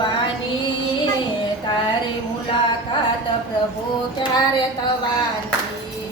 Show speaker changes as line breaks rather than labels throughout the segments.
યુવાની તારી મુલાકાત પ્રભુ ક્યારે થવાની?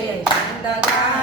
પૂરી થશે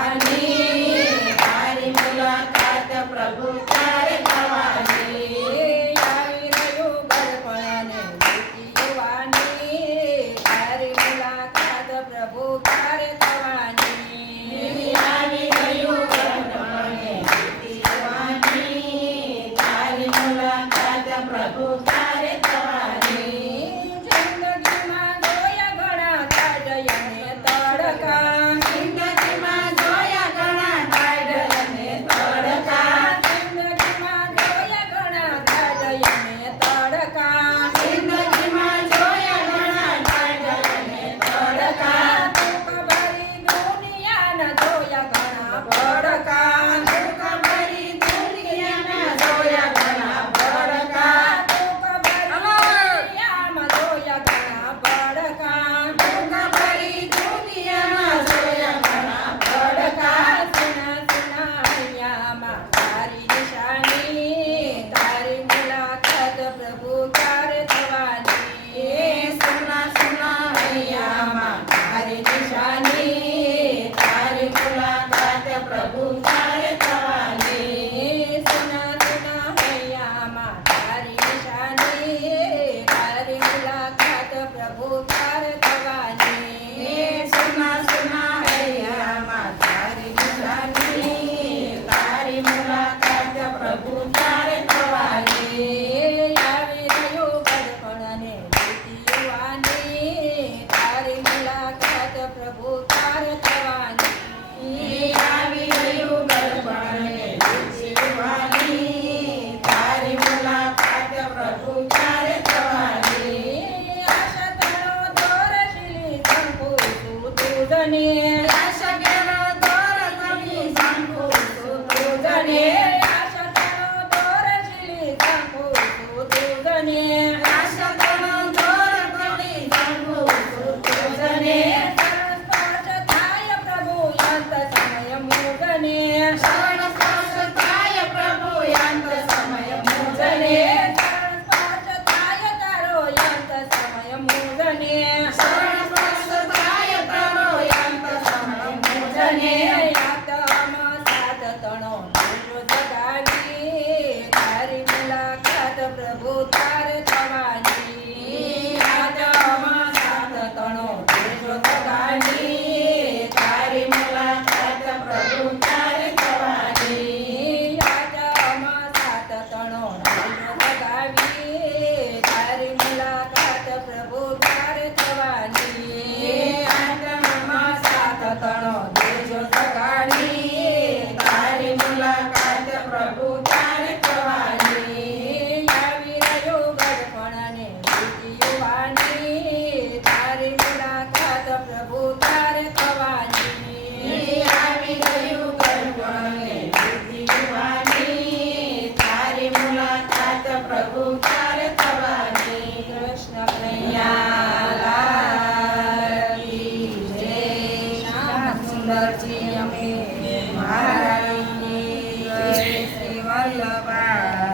Stop